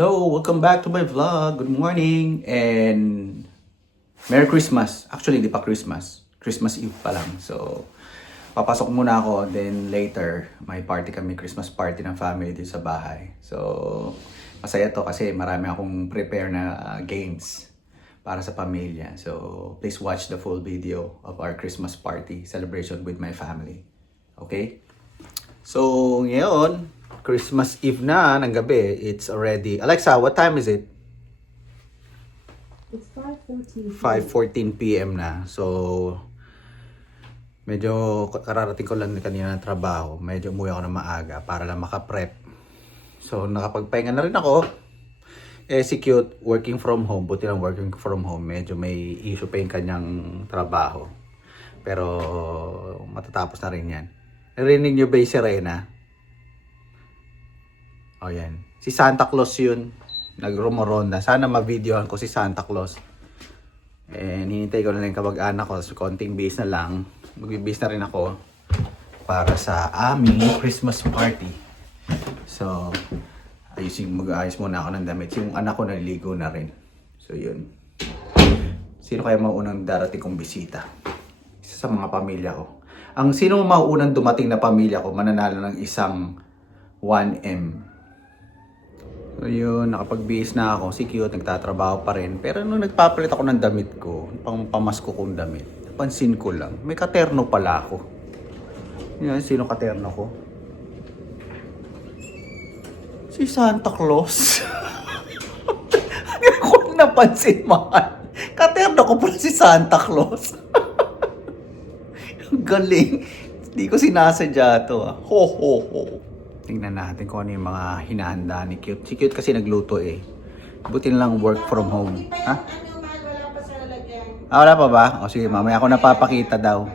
Hello, welcome back to my vlog. Good morning and Merry Christmas. Actually, di pa Christmas. Christmas Eve pa lang. So, papasok muna ako. Then later, may party kami. Christmas party ng family dito sa bahay. So, masaya to kasi marami akong prepare na games para sa pamilya. So, please watch the full video of our Christmas party celebration with my family. Okay? So, ngayon, Christmas Eve na ng gabi. It's already... Alexa, what time is it? It's 5:14. 5:14 p.m. na. So, medyo kararating ko lang kanina ng trabaho. Medyo umuwi ako na maaga para lang makaprep. So, nakapagpahinga na rin ako. Eh, si Cute, working from home. Buti lang working from home. Medyo may issue pa yung kanyang trabaho. Pero, matatapos na rin yan. Narinig nyo ba yung sirena? O yan. Si Santa Claus yun. Nagrumoronda. Sana ma-videohan ko si Santa Claus. And hinintay ko na lang kapag-anak ko. So, konting base na lang. Mag-base na rin ako para sa aming Christmas party. So, mag-aayos muna ako ng damit. Yung anak ko naliligo na rin. So, yun. Sino kaya maunang darating kong bisita? Isa sa mga pamilya ko. Ang sino maunang dumating na pamilya ko, mananalo ng isang 1M. So yun, nakapag-bihis na ako. Si Cute, nagtatrabaho pa rin. Pero nung nagpapalit ako ng damit ko, pamasko kong damit, napansin ko lang, may katerno pala ako. Yan, sino katerno ko? Si Santa Claus. Hindi ko napansin, mahal. Katerno ko pala si Santa Claus. Galing. Hindi ko sinasadya to. Ho, ho, ho. Tingnan natin kung ano yung mga hinahanda ni Cute. Si Cute kasi nagluto eh. Buti na lang work from home. Ha? Wala pa sa lalagyan. Ah, wala pa ba? O sige, mamaya ako napapakita daw.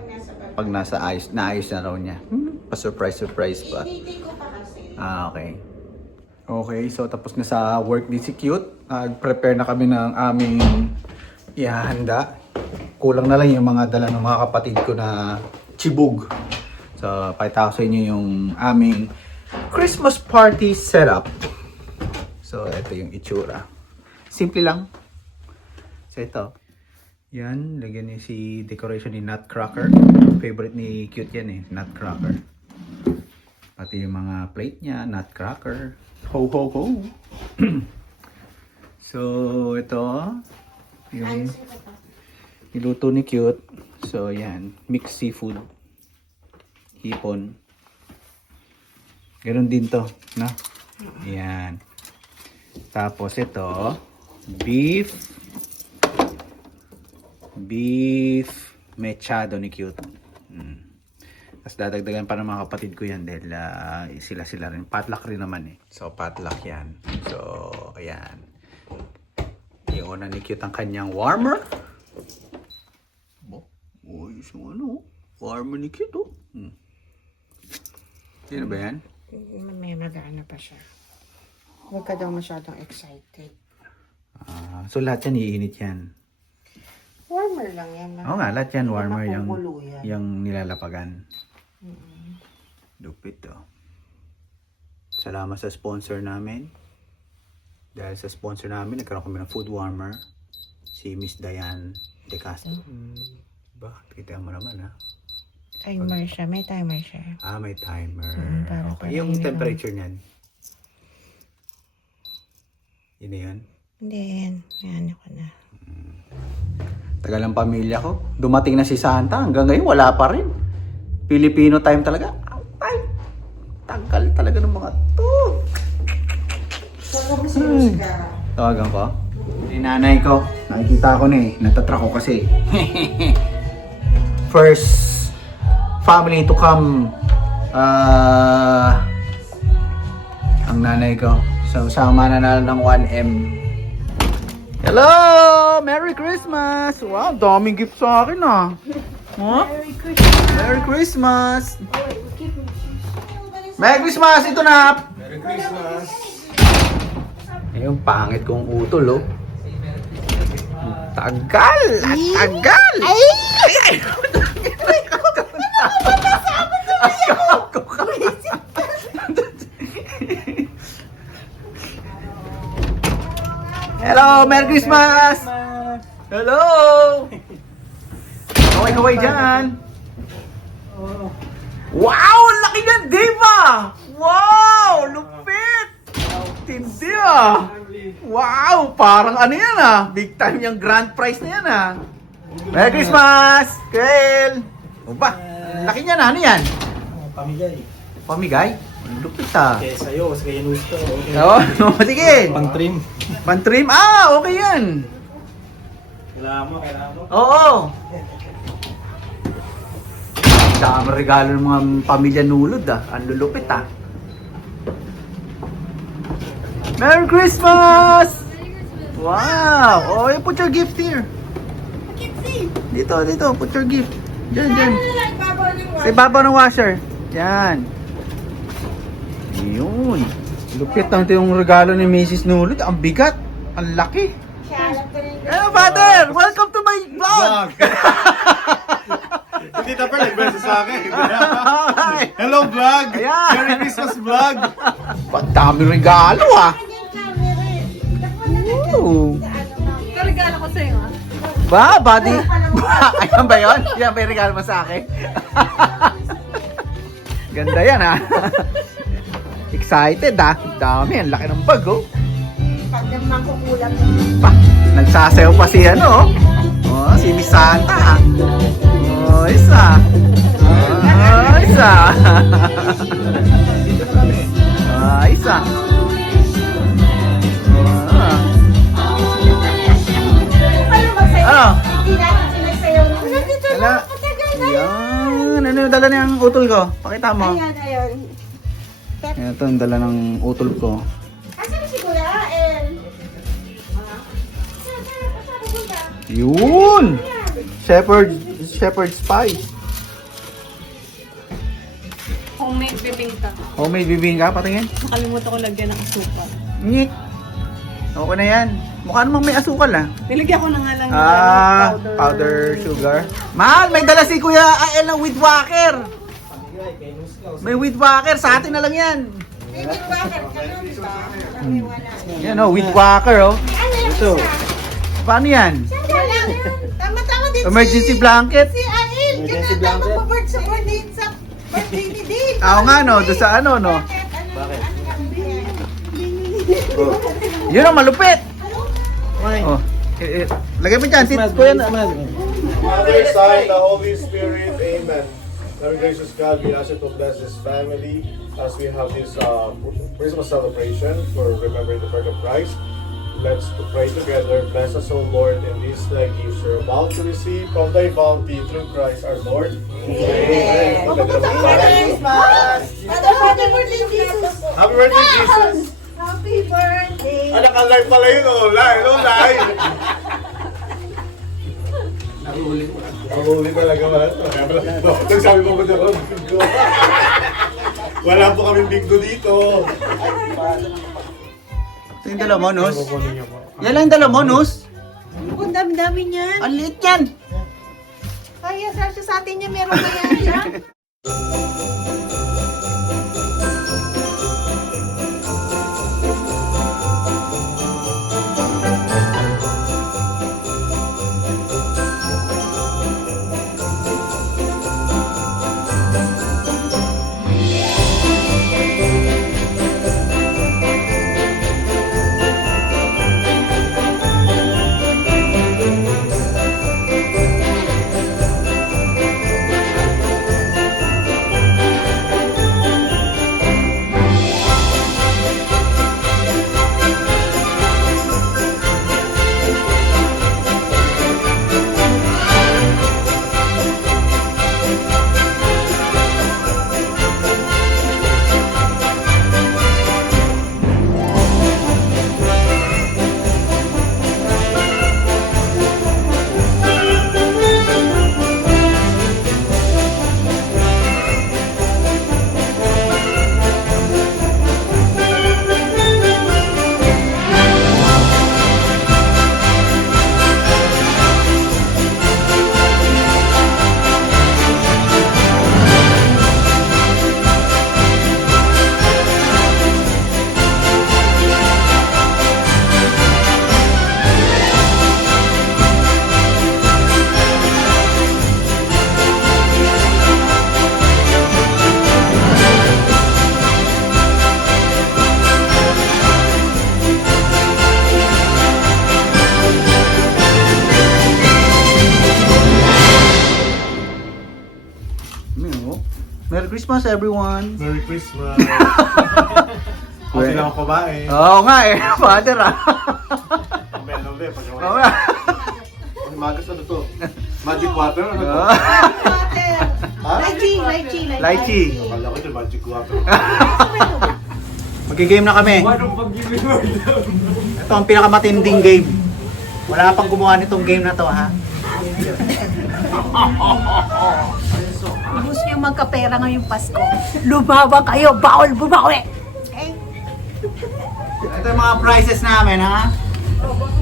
Pag naayos na raw niya. Pa-surprise pa. Hindi ko pa kasi. Ah, okay. Okay, so tapos na sa work ni si Cute. Prepare na kami ng aming ihahanda. Kulang na lang yung mga dala ng mga kapatid ko na chibog. So, pakita ko sa inyo yung aming Christmas party setup. So, ito yung itsura. Simple lang. So, ito. Yan, lagyan niyo si decoration ni Nutcracker. Favorite ni Cute yan eh, Nutcracker. Pati yung mga plate niya, Nutcracker. Ho, ho, ho. So, ito. Yung niluto ni Cute. So, yan. Mixed seafood. Hipon. Ganon din to, no? Yan. Tapos ito, beef mechado ni Cute. Tapos dadagdagan pa ng mga kapatid ko yan dahil sila rin. Potluck rin naman eh. So, potluck yan. So, ayan. Iuna ni Cute ang kanyang warmer. Oh, yung ano, warmer ni Cute, oh. Sino ba yan? May mag-ano pa siya. Huwag ka daw masyadong excited. So lahat yan iinit yan. Warmer lang yan. Oo nga, lahat yan warmer yung yan. yung nilalapagan. Lupit to. Salamat sa sponsor namin. Dahil sa sponsor namin, nagkaroon kami ng food warmer. Si Miss Diane De Castro. Bakit? Kita mo naman ha. Timer siya. May timer siya. Ah, may timer. Okay. Para Yung yun temperature niyan. Yun na yun. Hindi yan. Yan ako na. Tagal ang pamilya ko. Dumating na si Santa. Hanggang ngayon wala pa rin. Filipino time talaga. Ang time. Tagal talaga ng mga to. So, serious ka? Tawagan ko. Ni nanay ko. Nakikita ko na eh. Natatrack ko kasi. first family to come. Ang nanay ko. So, sama na ng 1M. Hello! Merry Christmas! Wow, daming gift sa akin ah. Huh? Merry Christmas! Merry Christmas! Ito na! Merry Christmas! Yung pangit kong utol, oh. Tagal! At tagal! Ay! Hello! Merry Christmas! Hello! Kaway-kaway dyan! Wow! Ang laki ng diva! Wow! Lupit! Tindi ah! Wow! Parang ano yan ah! Big time yung grand prize na yan ah! Merry Christmas! Kel! O ba? Laki niya na! Ano yan? Pamigay. Pamigay? Ang lupit ah! Kaya sa'yo, kasi kaya gusto. Okay. Oo, sige! Pang-trim. Pan-trim? Ah! Okay yan! Kailangan mo. Oo! Dami regalo ng mga pamilya nulod ah. Ang lulupit ah. Merry Christmas! Wow! Oh, you put your gift here. Dito. Put your gift. Diyan. Sa ibabaw ng washer. Yan. Yun. Lupit lang ito yung regalo ni Mrs. Nulod. Ang bigat. Ang laki. Hello, Father! Welcome to my vlog! Hindi tapos nag-message sa akin. Hello vlog! Ayan. Merry Christmas vlog! Ang dami regalo ah. Ooh. Regalo ko sa'yo ah. Ba, buddy? Ayan ba yun? Yan ba yung regalo mo sa akin? Ganda yan ah. Excited ah. Dami, ang laki ng bag oh. Pag naman kukulang. Pa, nagsasayaw pa si ano oh. Oh, si Miss Santa ah. Oh, isa. Oh, isa. Oh, isa. Oh. Hindi natin sinasayaw. Wala. Yan. Ano yung dala niyang utol ko? Pakita mo. Ayun. Ito yung dala ng utol ko. Asan na si Kuya? Yun! Shepherd's pie. Homemade bibingka. Homemade bibingka, patingin. Nakalimutan ko lagyan ng asukal. Nyik. Okay na yan. Mukha namang may asukal ah. Nilagyan ko na nga lang Powder sugar. Mahal, may dala si Kuya Ael ng weed whacker. May weed whacker, sa atin na lang yan. Yan oh, weed whacker oh. Ito. Paano yan? Tama-tama din Emergency blanket. si Ail. Emergency Kaya blanket. magpa-bird sa birthday sa birthday ni Dave. Oo nga no, doon sa ano no. Bakit? Yun ang malupit. Oh. Lagay mo dyan, sit Kuya na. Father, Son, the Holy Spirit, Amen. Lord gracious God, we ask you to bless this family as we have this Christmas celebration for remembering the birth of Christ. Let's to pray together. Bless us, O Lord, in these gifts you're about to receive from thy bounty through Christ our Lord. Amen. Happy birthday, Jesus. Happy birthday, Jesus! Happy birthday. Ah, naka-live pala yun, oh. Live, live. Nahuli talaga man. Nagsabi mo ba daw, bingo? Wala po kaming bingo dito. Ito yung dala mo, Nus. Yan lang yung dala mo, Nus. Ang dami-dami niyan. Ang liit yan. Kaya sa atin niya meron na yan. Merry Christmas everyone! Merry Christmas! Ako sila akong babae. Oo nga eh, father ah. Mamaya, pagkawa. Mamaya. Ang magas ano to? Magic water? Ano to? Water! Ha? Lychee! Lychee. Akala ko yung magic water. Magigame na kami. Ito ang pinakamatinding game. Wala pang gumawa nitong game na to ha. Gusto nyo magkapera ngayong Pasko. Lumaban kayo, bawal bumawi! Okay? Ito yung mga prizes namin ha.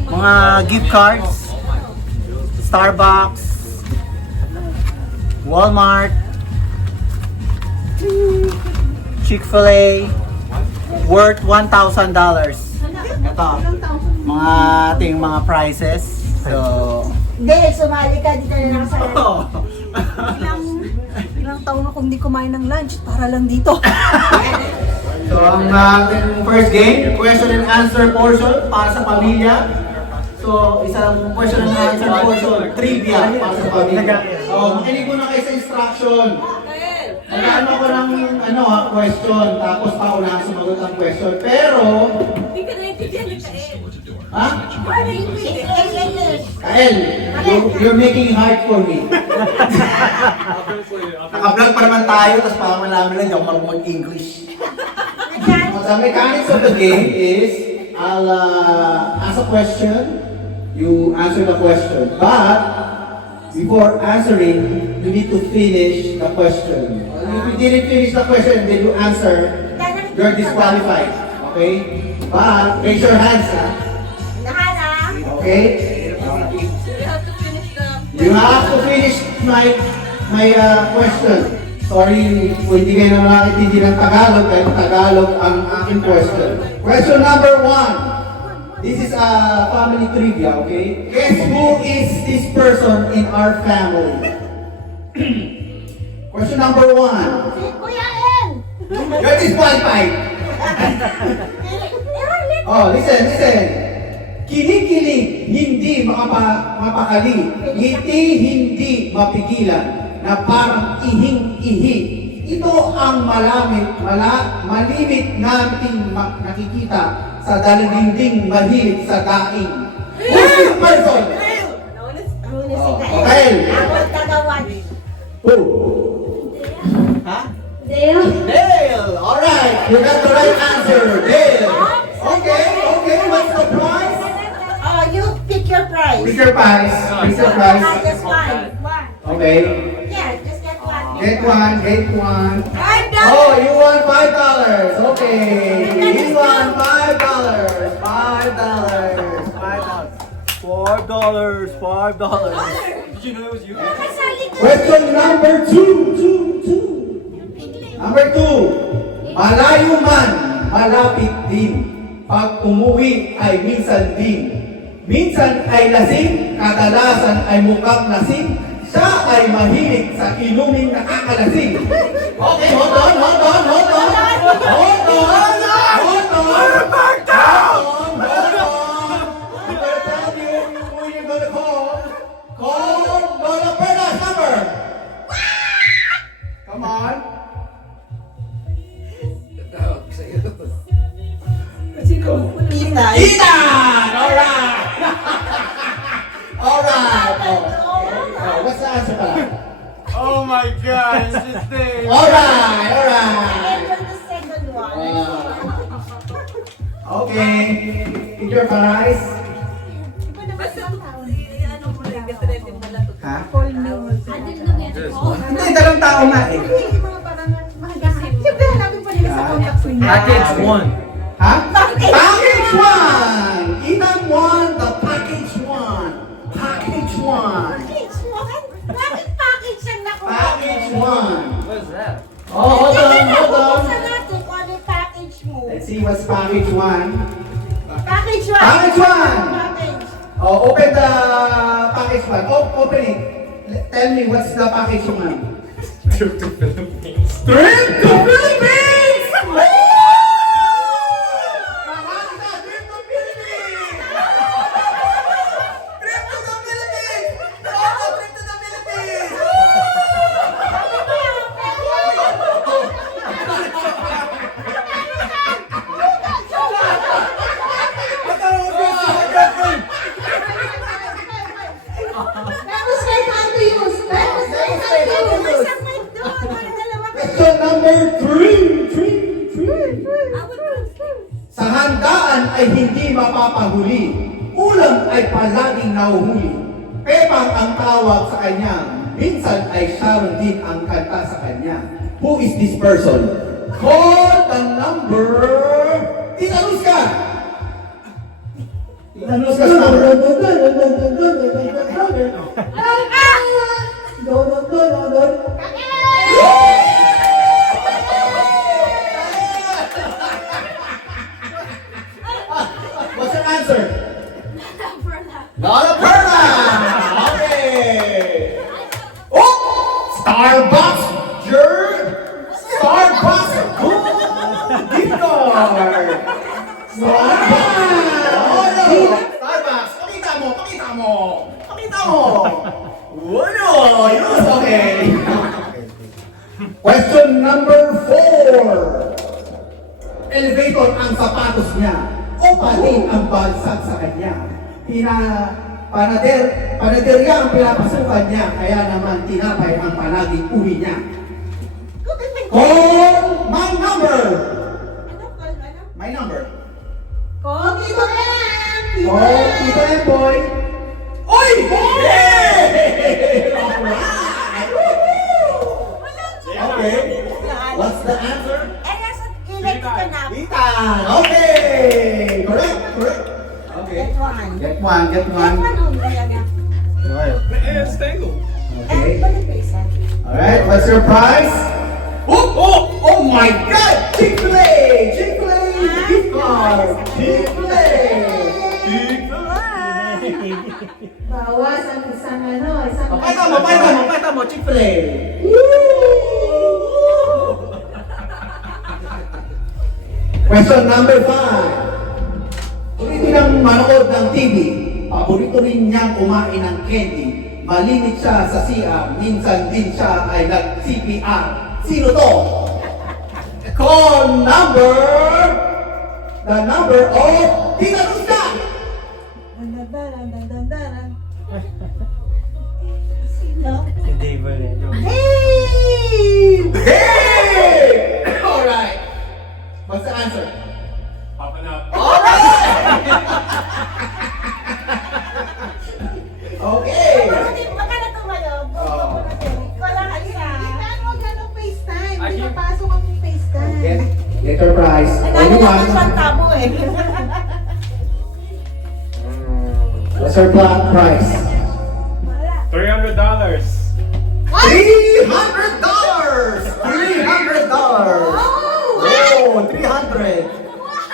Mga gift cards. Starbucks. Walmart. Chick-fil-A. Worth $1,000. Ito. Mga ating mga prizes. So, Hindi, sumali ka, di ka na nakasali. oh. Ilang taon akong hindi kumain ng lunch para lang dito. So, ang ating first game, question and answer portion para sa pamilya. So, isang question and answer portion, trivia para sa pamilya. So, makinig muna kayo sa instruction. Nagano ko ng question, tapos paunahan sumagot ang question. Pero, Hindi ka naintindihan ni Kael. ha? English. Kael, you're making it hard for me. Naka-vlog pa naman tayo, tapos parang malaman lang, hindi ako marunong mag-English. The mechanics of the game is, I'll ask a question, you answer the question. But, before answering, you need to finish the question. If you didn't finish the question, then you answer, you're disqualified. Okay? But, raise your hands, ha? Okay? You have to finish my question. Sorry kung hindi kayo naman nakitindi ng Tagalog, kahit Tagalog ang aking question. Question number 1. This is a family trivia, okay? Guess who is this person in our family? Question number 1. Kuya El! You're disqualified. Oh, listen. Kilig-kilig, hindi mapakali. Ngiti, hindi mapigilan. Na parang ihing-ihi. Ito ang malimit nating nakikita sa dalinding mahilig sa daing. Who's this person? Okay. Ako tagawan. Who? Ha? Dale? Dale! Alright, you got the right answer. Dale! Okay. What's the prize? Oh, you pick your prize. Pick your prize. Just one. Okay. Yeah, just get one. Get one. I'm done. Oh, you won $5. Okay. He won $5. $5. Did you know it was you? Question number 2. Number 2. Malayo man, malapit din. Pag umuwi ay minsan din. Minsan ay lasing, kadalasan ay mukhang lasing. Siya ay mahilig sa inuming nakakalasing. Okay, hold on. I'm gonna tell you who you're gonna call. Call Lola Perna's number. Come on. Ethan! Alright! Oh, what's the answer pala? Oh my God, it's just Dave. Alright! Enter the second one. Okay. Pick your prize. Ha? Hindi, dalawang tao nga eh. Siyempre, hanapin pa nila sa contact niya. Package 1. Ha? Package 1! Ethan won the package 1. Package one? Bakit package ang nakuha? Package 1. What is that? Oh, hold on. Buksan natin kung ano yung package mo. Let's see what's package 1. Package one. Package one. Package. Oh, open the package 1. Oh, open it. Tell me what's the package 1. Trip to Philippines. Trip to Philippines! Woo! Marami na, trip to Philippines! Trip to the Philippines! Oh, trip to the Philippines! number 3. Sa handaan ay hindi mapapahuli. Ulam ay palaging nahuhuli. Pepang ang tawag sa kanya. Minsan ay Sharon din ang kanta sa kanya. Who is this person? Call the number. Tita Luz ka! Tita Luz ka sa number. What's your answer? Lola Perla! Okay! Oh! Starbucks! Starbucks! Good! Gift card! Starbucks! Oh, no! Starbucks! Pakita mo! Pakita mo! Pakita mo! Wala! Yes! Okay! Question number 4. Elevator ang sapatos niya o patin ang balsag sa kanya. Panaderya ang pinapasukan niya, kaya naman tinapay ang palaging uwi niya. Call my number! My number. Call Tito M! Call Tito M, boy! Oy! Hey! Alright! Woohoo! Okay. What's the answer? Vita! Okay! Correct! Correct! Okay. Get one. Okay. Alright, what's your prize? Oh my God! Chick-fil-A! Chick-fil-A gift card! Chick-fil-A! Bawas ang isang Pakita mo, Chick-fil-A! Question number 5. Paborito niyang manood ng TV. Paborito rin niyang kumain ng candy. Malimit siya sa CR. Minsan din siya ay nag-CPR. Sino to? Call number. The number of Tita Luzca. Hey! Alright. What's the answer? Papa na. Okay. Magkano tumalog? Wala ka isa. Huwag ganong FaceTime. Ay, Hindi papasok ang FaceTime. Get your prize. Only one. tabo eh. What's your prize? $300. $300! $300! Oh, 300!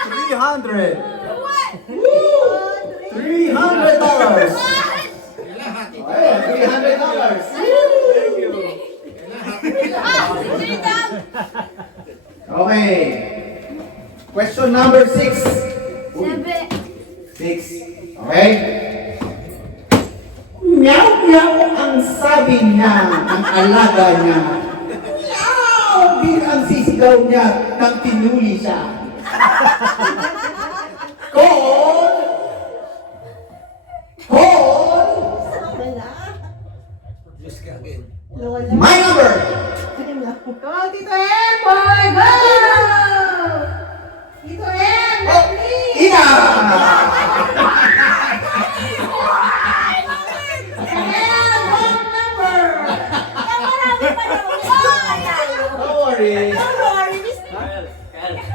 300! $300! Ayun, $300! Okay. Question number 6. 6. Okay? Meow-meow ang sabi niya ng alaga niya. Meow! Din ang sisigaw niya nang tinuli siya. Call! My number! Call Tito M, boy! Go! Tito M, please! Ina! Wrong number! Don't worry. Don't worry, Miss.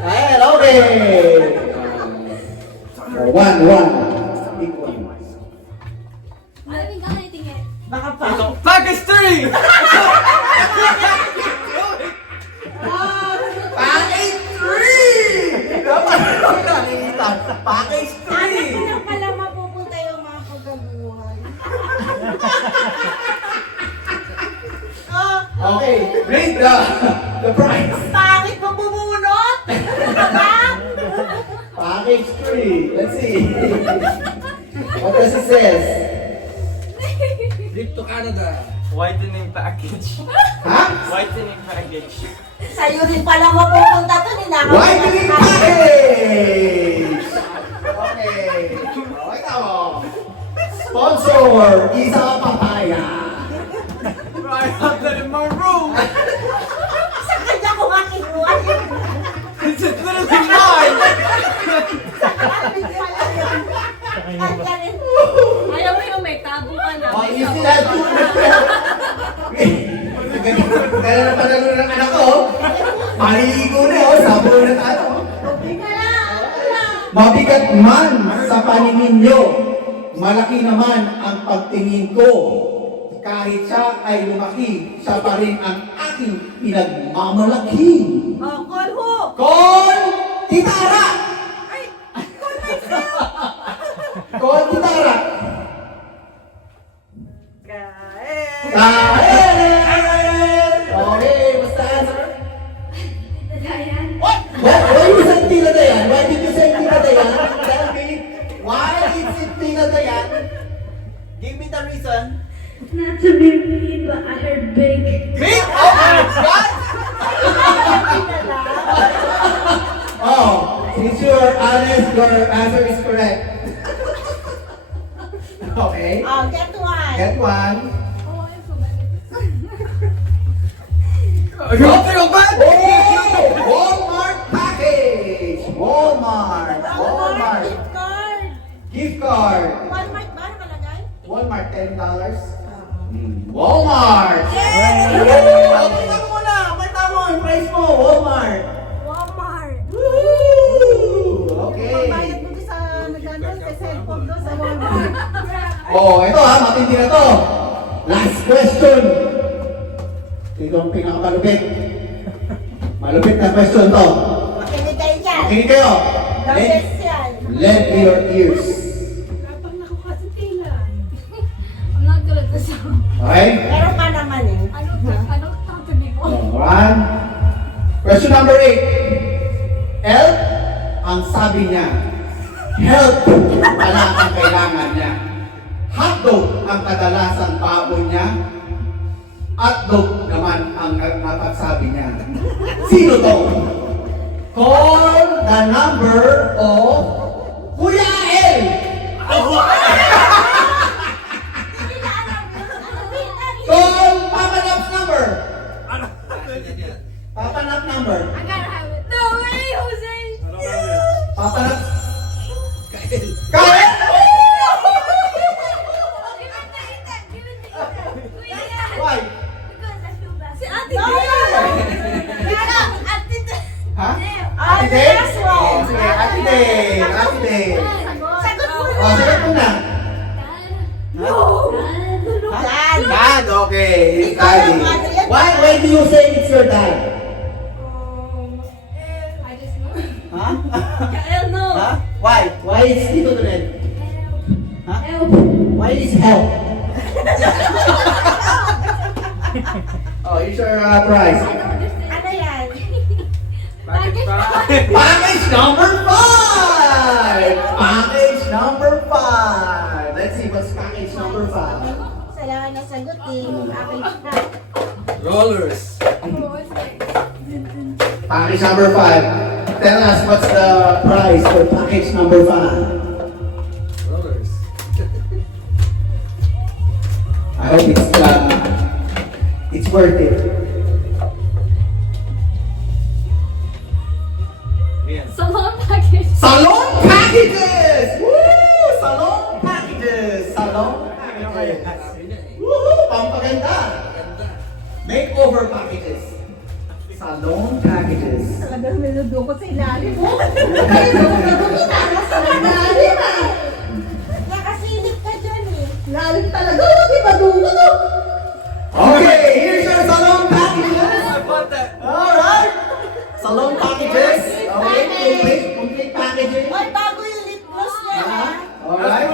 Ayan, okay. One. Big one. Baka pa. Package 3! Package 3! Dapat ako nakikita. Package 3! Ano pala mapupunta yung mga kagaguhan? Okay, read the price. Bakit mo bumunot? Package 3. Let's see. What does it says? Trip to Canada. Whitening package. Ha? Whitening package. Sa'yo rin pala mapupunta to, ninakaw. Whitening package! Okay. Okay tamo. Sponsor, Isa Papaya. I have that in my room. Sa kanya ko nga Kaya na panalo ng anak ko. Maliligo na oh. Sabon na tayo. Mabigat man sa paningin nyo, malaki naman ang pagtingin ko. Kahit siya ay lumaki, siya pa rin ang aking pinagmamalaki. Oh, call who? Call Titara! Ay, call myself. Call Titara! Kain. Kain! Okay, what's the answer? Why you said Tina Dayan? Why did you say Tina Dayan? Tell me, why is it Tina Dayan? Give me the reason. Not to be mean, but I heard big. Big? Oh my God! Oh, since you're honest, your answer is correct. Okay. Oh, get one. Get one. Oh, I'm so bad at this. Oh! Walmart package! Walmart! Walmart! Gift card. Gift card! Walmart ba? Ano kalagay? Walmart, $10. Walmart! Yay! Okay lang muna! Pakita mo yung price mo! Walmart! Walmart. Woo! Okay. Pagbayad mo doon sa nagano sa cellphone doon sa Walmart. Oh, ito ha, matindi na to. Last question. Ito ang pinakamalupit. Malupit na question to. Makinig kayo dyan. Makinig kayo. The best yan. Lend me your ears. Kapag nakuha sa tila. I'm not good at this. Okay? Meron ka naman eh. I don't talk to people. Alright. Question number 8. Help ang sabi niya. Help pala ang kailangan niya. Hotdog ang kadalasang baon niya. Hotdog naman ang napagsabi niya. Sino to? Call the number of Kuya El! Call Papa Nap's number! Papa Nap number. I gotta have it. No way, Jose! Papa Nap. Kaya! Why? Because I feel bad. Si Ate No! Ha? Ah, Ate Day? last one. Sige, Ate Day. Ate Day. Sagot mo O, sagot mo na. Dad. Dad, okay. It's Ikaw ang daddy. ano yan. Why do you say it's your dad? I just know. Ha? Kael, no. Ha? Why? Why is Tito Donel? Ha? Help. Why is help? Oh, here's your prize. I don't understand. Ano yan? Package number 5! Package number 5! Let's see what's package number 5. Salamat na sagot eh. Akin na. Rollers. Oh, it's like... Package number 5. Tell us what's the price for package number 5. Rollers. I hope it's worth it. Salon package. Salon packages! Woo! Salon packages! Salon packages! Woohoo! Pampaganda! Makeover packages. Salon packages. Talagang niludukot sa ilalim mo. Kayo niludukot sa ilalim ah. Nakasilip ka dyan eh. Lalim talaga. Hindi pa dukot. Okay, here's your salon packages. Alright. Salon packages. Okay, complete packages. Oy, bago yung lip gloss niya ha. Alright.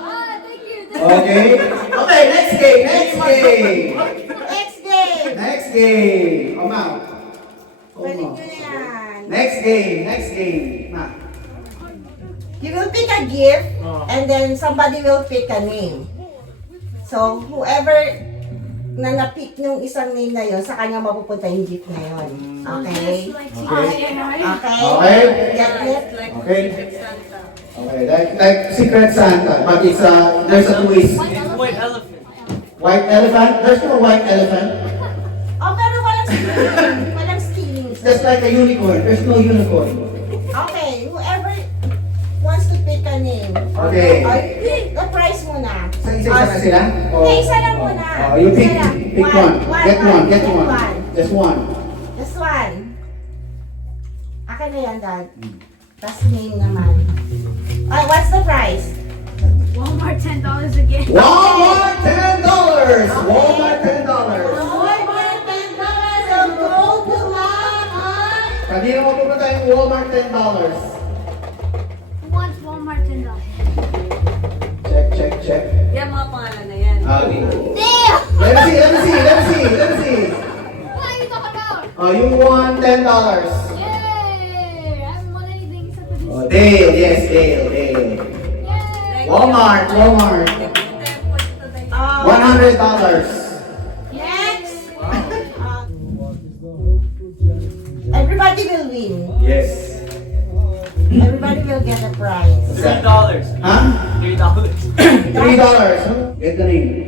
Ah, thank you. Okay. Okay, next game. Next game. Next game. Next game. Come out. Balik nyo na yan. Next game. Next game. Na. You will pick a gift and then somebody will pick a name. So, whoever na na-pick nung isang name na yun, sa kanya mapupunta yung gift na yun. Okay? Okay. Okay? Okay. Get it? Okay. Okay. Like Secret Santa, but it's there's a twist. White elephant. White elephant. There's no white elephant. Oh, pero walang stealing. Walang stealing. It's just like a unicorn. There's no unicorn. Okay, whoever wants to pick a name. Okay. Ay, the price mo na. Sa isa-isa na sila? Hindi, isa lang muna. Oh, you pick, Isa lang. pick one. Get one, get pick one. Just one. Just one. Akin na yan, Dad. Tapos name naman. Oh, what's the price? Walmart $10 again. Walmart $10! Walmart $10! Walmart $10. So go to Walmart. Kanina mo pupunta yung Walmart $10. Who wants Walmart $10? Check, check, check. Yan mga pangalan na yan. Okay. Damn! Let me see. What are you talking about? Oh, you won $10. Yay! I haven't won anything except for this. Oh, Dale, yes, Dale. Yay! Walmart. $100. Next. Everybody will win. Yes. Everybody will get a prize. Huh? $3. Get the name.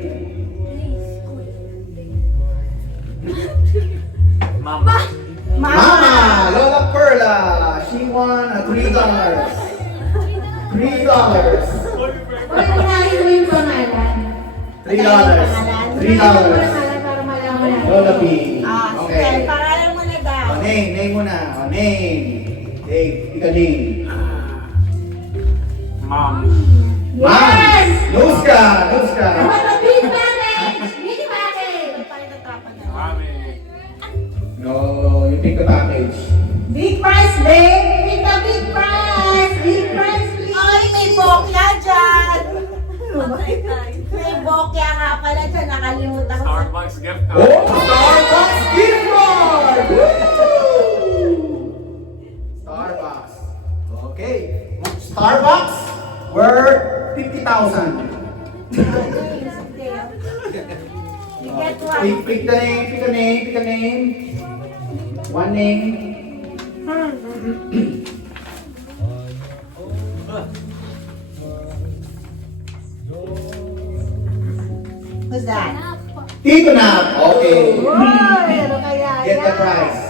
Mama! Lola Perla! She won a $3. $3. Uy, unahin mo yung pangalan. $3. $3. Para malaman. Lola B. Sige, Okay. pangalan mo na daw. Oh, name muna. Oh, name. Dave, pick a name. Mom. Ma'am! Nuska! What a big package! Big package! Mami. No, you pick the package. Big prize, babe! Pick the big prize! Big prize, please! Ay, may bokya dyan! May bokya nga pala dyan. Nakalimutan ko. Starbucks gift card. Oh, Starbucks gift card! Woo! Starbucks. Okay. Starbucks worth 50,000. You get one. Pick the name. One name. Who's that? Tito na. Okay. Uy, ano kaya Get the yan? prize.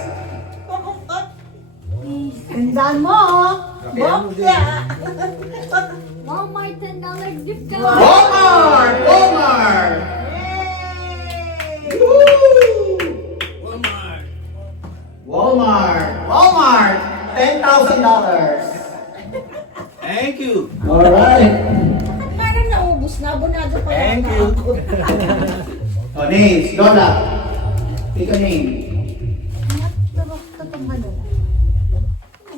Tandaan mo, oh. Bokya! Walmart $10 gift card. Walmart! Walmart! Yay! Woo! Walmart! $10,000. Thank you. Alright. Parang naubos na. Abonado pa lang Thank you. ako. Oh, names. Lola. Pick a name.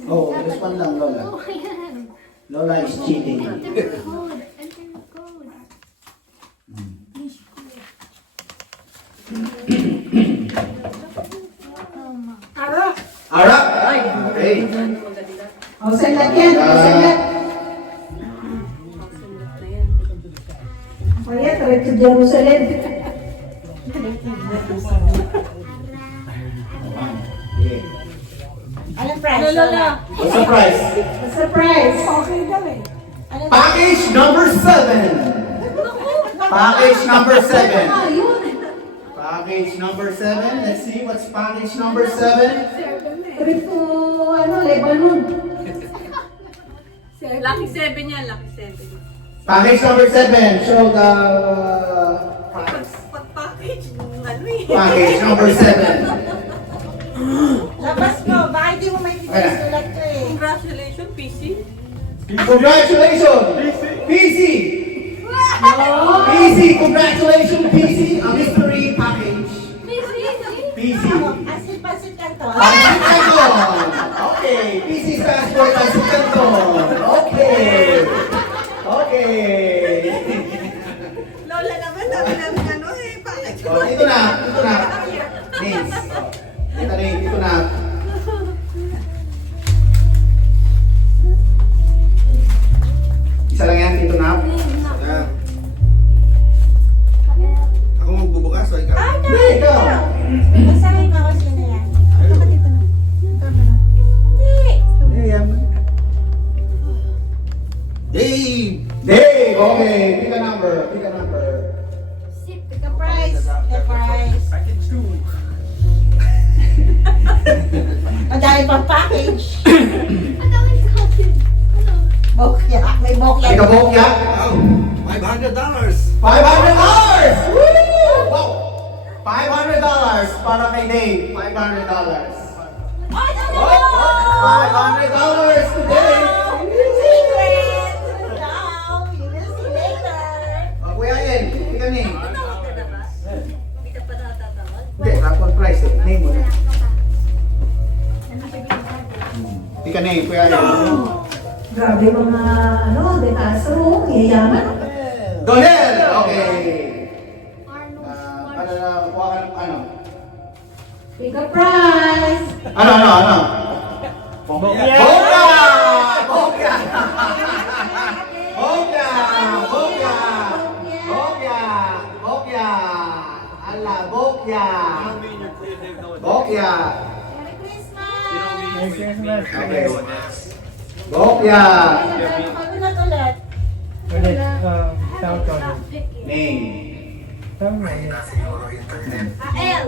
Oh, this one lang, Lola. Oh, ayan. Lola is cheating. Enter the code. Enter the code. Arap. Okay. O, sandat yan. Sandat. O yan, tawag to Jerusalem. Okay. Anong price? Lola. What's the price? Surprise. Okay daw eh. Anong Package number 7. Package number 7. Ah, yun. Package number 7. Let's see what's package number 7. Trip to, Lebanon. Lucky 7 yan, lucky 7. Package number 7. Show the Pag-package nung ano eh. package number 7. labas mo? Baka hindi mo may sulat ko eh. Congratulations, PC. Congratulations! PC! PC! Congratulations, PC! A mystery package. PC. Asit-pasit ka to. Pansit Canton! Okay. PC stands for Pansit Canton. Okay. Okay. Lola naman, dami namin ano eh. Package Oh, ito na. Names. Ito na yung ito na. Isa lang yan, ito na. Ako magbubukas o ikaw? Ay, Hindi, ikaw. Basahin mo ako sino yan. Hindi. Dave! Dave, okay. Pick a number. The price. The price. Package 2. Ang dami pang package. Ang daming cotton. Ano? Bokya. May bokya. Pick a bokya. Oh, my bag. $500. $500! Woo! Wow! $500 para kay Dave. $500. $500 to Dave. Secret! Now, you will see later. Kuya Yen, hindi ka name. Hindi, raffle price eh. Name mo na. Hindi ka name, Kuya Yen. Grabe mga, detaso, yayaman. Donel! Okay. Ano na, kuha ka ng ano? Bigger prize! Ano? Bokya! Bokya! Bokya! Bokya! Bokya! Bokya! Bokya! Ala, Bokya! Bokya! Merry Christmas! Okay. Bokya! Ulit ulit. Name. Ael!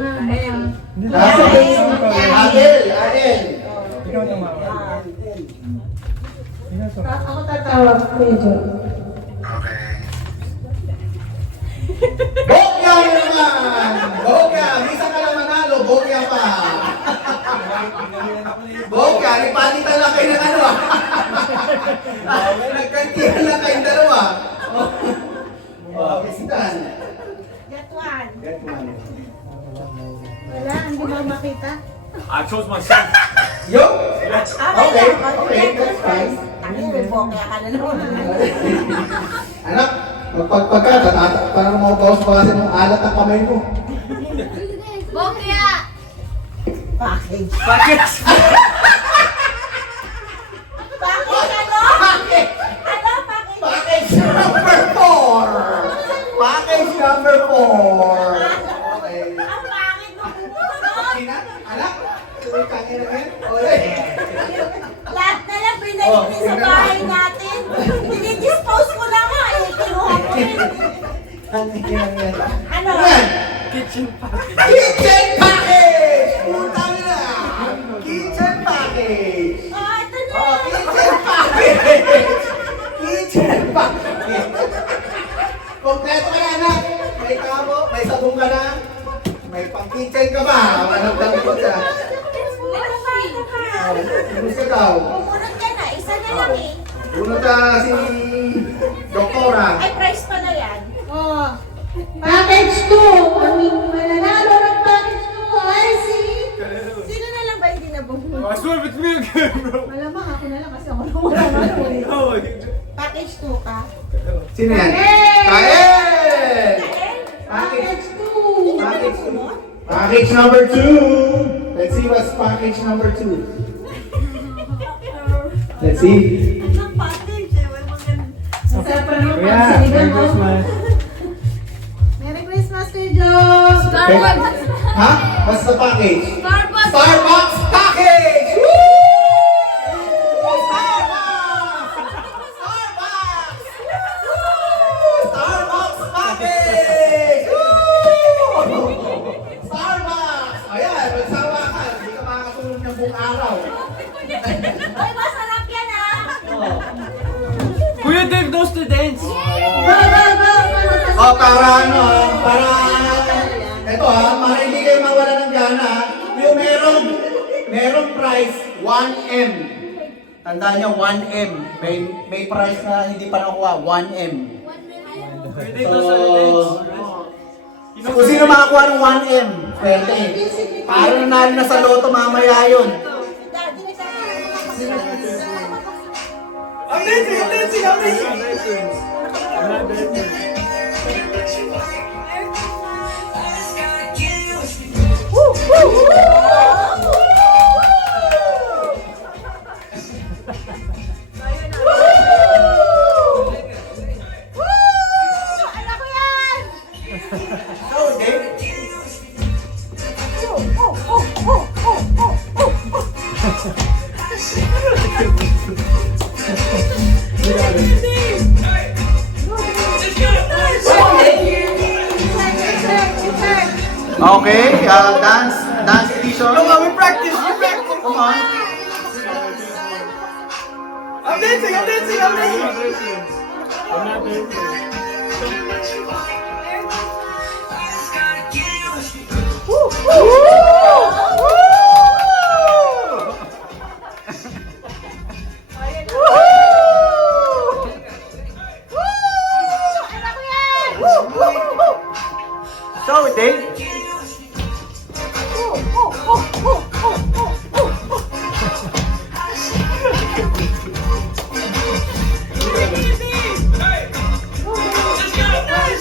Adel! Adel! Ako tatawag, Kuya Joy. Bokya naman! Bokya! Misa ka lang manalo, Bokya pa! Bokya, nagpalitan lang kayo ng ano ah! Nagkantihan lang kayong dalawa! Okay, sitan. Get one. Get one. Wala, hindi ba makita? I chose myself. Yo! Okay, Okay, that's fine. Tangin, revoke ka na naman. Anak, magpagpagka, parang maubawas pa kasi ng alat ang kamay mo. Bokya! Package. Package! Package ano? Package! Ano? Package? Package number 4! Package number 4! Okay. Ang pangit mo. Sina? Anak? Tuloy kanya na yan? Oy! Lahat na lang pinalitin sa bahay natin. Dinidispose ko na nga eh. Kinuha ko rin. Ano? Yan! Kitchen package. Kitchen package! Puta nila! Kitchen package! Oh, ito na. Oh, kitchen package! Kitchen package! Kompleto ka na, anak! May kamo, may sabong ka na, may pang-kitchen ka ba? Managdang ko siya. Gusto daw. Pumunod ka na. Isa na lang eh. Unod na si Doktora. Ay, price pa na yan. Oh, package 2! Ang mananalo ng package 2 ay si... Sino na lang ba hindi nabunod? I swear it's me again, bro. Malamang ako na lang kasi ako nung wala eh. No, Package 2 ka. Sino yan? Kael! Kael! Package 2! Package 2. Package number 2. Let's see what's package number 2. Let's see. Anong package eh? May maganda. Ang sarap pa naman pag sinigang mo. Merry Christmas, Kuya Joy! Starbucks! Ha? What's the package? Starbucks! Starbucks package! Woo! Starbucks! Starbucks! Woo! Starbucks package! Woo! Starbucks! Ayan, magsawa ka. Hindi ka makakatulog ng buong araw. Ay, masarap yan ah! Kuya Dave knows to dance. Oh, para ano, para... Ito para hindi kayo mawala ng gana, yung merong price, 1M. Tandaan nyo, 1M. May price na hindi pa nakuha, 1M. Kuya Dave knows how to dance. Kung sino makakuha ng 1M, pwede. Para nanalo na sa loto mamaya yun. Daddy, may I'm dancing! Alam ko yan! Okay, dance edition. Come on, we practice! We practice! Come on. I'm dancing! So, Dave.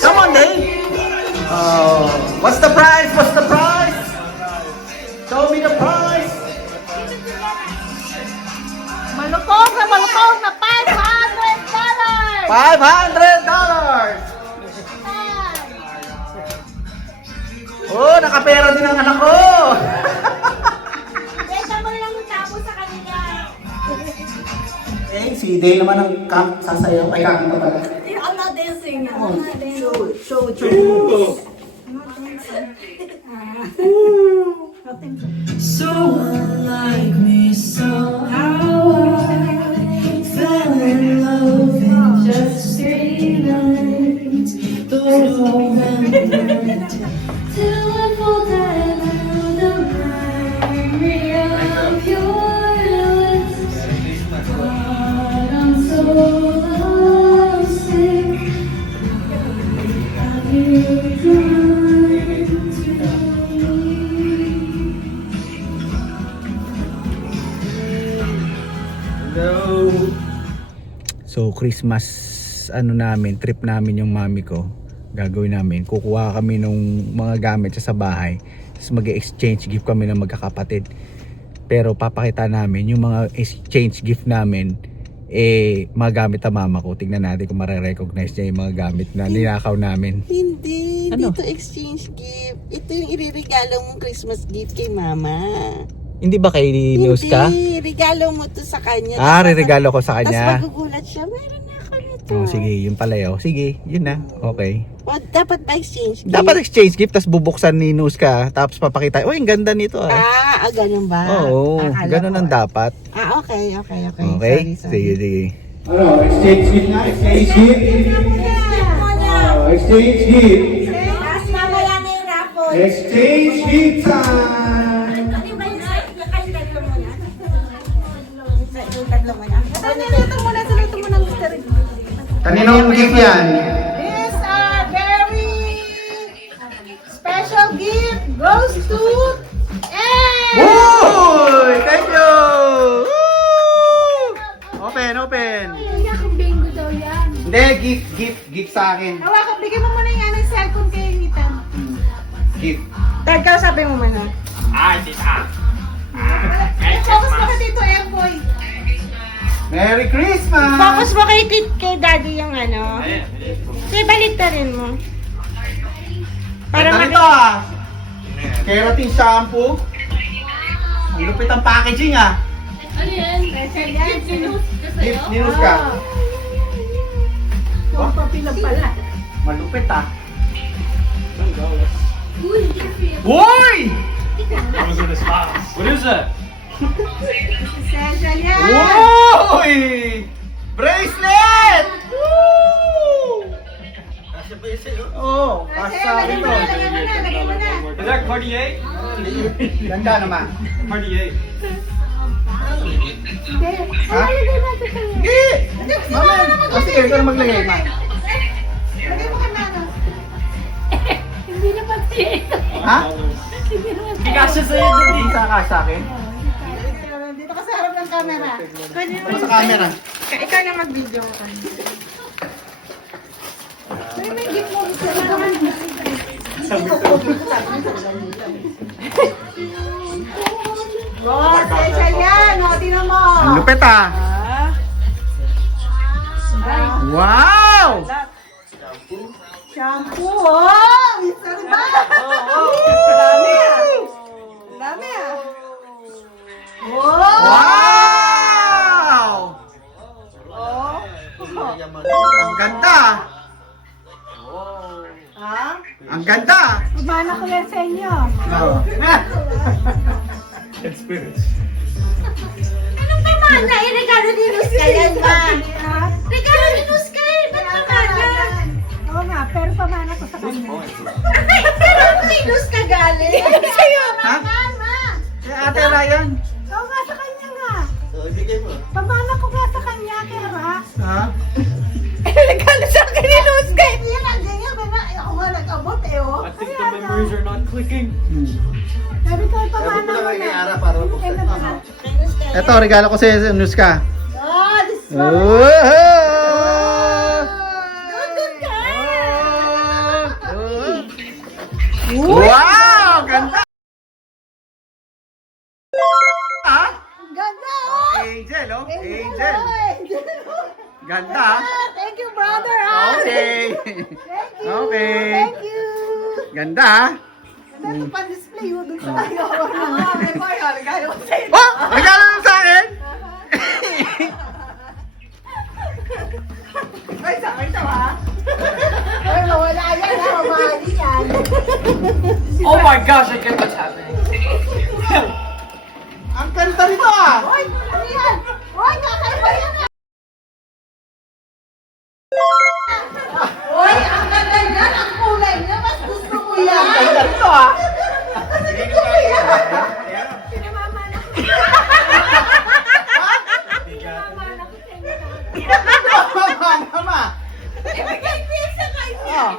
Come on, Dave. What's the price? What's the price? Show me the price. Malukong na $500! $500. Oh, nakapera din ang anak ko. Benta mo lang yung tapo sa kanila. Eh, si Dale naman ang sasayaw. Ay, kakita pala. I'm not dancing. I'm not dancing. Show. So unlike me, somehow I fell in love in just 3 nights. Those November till I fall dead in the memory of your lips. But I'm so lovesick. Have you come to me? So, Christmas trip namin yung mami ko. Gagawin namin. Kukuha kami ng mga gamit sa bahay. Tapos mag-exchange gift kami ng magkakapatid. Pero papakita namin yung mga exchange gift namin magamit ang mama ko. Tingnan natin kung marirecognize niya yung mga gamit na ninakaw namin. Hindi, Ano? dito exchange gift. Ito yung iririgalo mong Christmas gift kay mama. Hindi ba kay News ka? Hindi, regalo mo to sa kanya. Re-regalo ko sa Tapos kanya. magugulat siya, meron na ako nito. Oh, sige, yun pala yun. Sige, yun na. Okay. Dapat ba exchange gift? Dapat exchange gift, tapos bubuksan ni News ka, tapos papakita, uy, ang ganda nito ah. Ganun ba? Oo, Akala ganun ko. ang dapat. Okay. Okay? Sige. Ano, exchange gift na? Exchange gift? Exchange gift. Mas mamaya na yung raffle. Exchange gift time! Yung tatlo mo na. Saluto mo na, Mr. Kaninong gift yan? This very special gift goes to Uy! Thank you! Woo! Open. Kaya kung bingo daw yan. Hindi, gift sa akin. Hawakan, bigyan mo muna yung anong cellphone kay Nitan. Gift. Dad, kausapin mo muna. Focus mo ka dito, Emboy. Merry Christmas! Focus mo kay Daddy yung ano. Kaya baliktarin mo. Para Ganda nito ah! Keratin shampoo. Ang lupit ang packaging ah. Ano yan? Gift ni News ka. Yung papila pala. Malupit ah. Uy, gift. Uy! What is that? Essential yan. Uy! Bracelet! Woo! Oh, kasha ito. Lagay mo na. Is that Cartier? Ganda naman. Cartier. Ha? Hindi! Mama, sige, ikaw na maglagay, ma. Lagay mo kay Mano. Hindi na pati ito. Ha? Hindi na pati. Kasha sa'yo dun Hindi sa akin. Dito ka sa harap ng camera. Pwede mo Ano sa camera? Ikaw na mag-video ka. May gift mo. Oh, special yan. O, tinan mo. Ang lupit ah. Wow! Shampoo. Oh, isa ba? Dami ah. Dami ah. Oh! Wow! Ang ganda! Ha? Ang ganda! Umana ko yan sa inyo. Oh. Experience. Anong naman na regalo ni Luz ka yan ba? Regalo ni Luz ka eh. Ba't naman yan? Oo nga. kanya, pero pamana ko sa kanya. Minus ka galing. Ha? Si Ate Ryan. Oo nga sa kanya nga. Pamana ko nga sa kanya, kaya Ha? Nagkala sa akin ni Luz kay. Yan ang ganyan. Ako nga nag-abot eh, oh. I think the memories are not clicking. Sabi ko, pamana ko na. Okay na ba? Ito, regalo ko sa Nuska. Oh, this is Wow! Ganda! Ha? ganda, oh. Angel, oh. Angel. Ganda, ha? Thank you, brother, ah. Okay. Thank you. Okay. Thank you. Ganda, ha? Ito pa-display mo dun sa tayo. May boy, regalo ko sa'yo. Oh! Regalo mo sa akin? Ay, sa akin to, ha? Ay, mawala yan, ha? Mamahali yan. Oh my gosh, I get what's happening. Ang ganda nito, ah! Hoy, ano yan? Hoy, kakaiba yan, ha? Hoy, ang ganda yan. Ang kulay niya. Mas gusto ko yan. Ang ganda nito, ah! Mas gusto ko yan. Pinamamana ko. Pinamamana ko sa inyo. Mama! Ibigay ko yan sa kanya.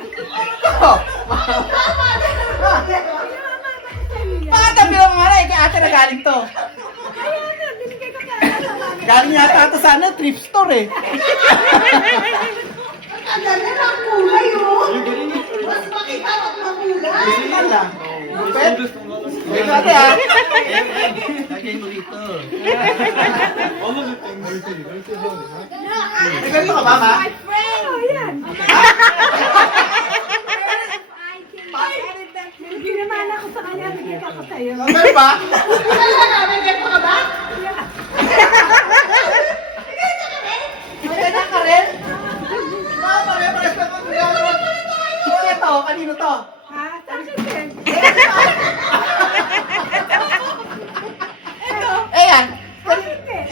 Oh! Pinamamana ko sa inyo. Bakit ang pinangalan? Kay ate na galing to. Kaya nga, binigay ko kaya sa mami. Galing yata ito sa ano, thrift store eh. Ang ganda ng kulay, oh. Mas makita ang makulay. Tingnan lang. Lupet. Ito ate ah. Lagay mo dito. May ganito ka ba, ma? Oh, yan. Pinamana ko sa kanya, bigay ko sa'yo. Meron ba? May ganito ka ba? May ganyan ka rin? Mga pare-pares na ito. Ito, kanino to? Ha? Sa akin din. Ayan. Sa akin din.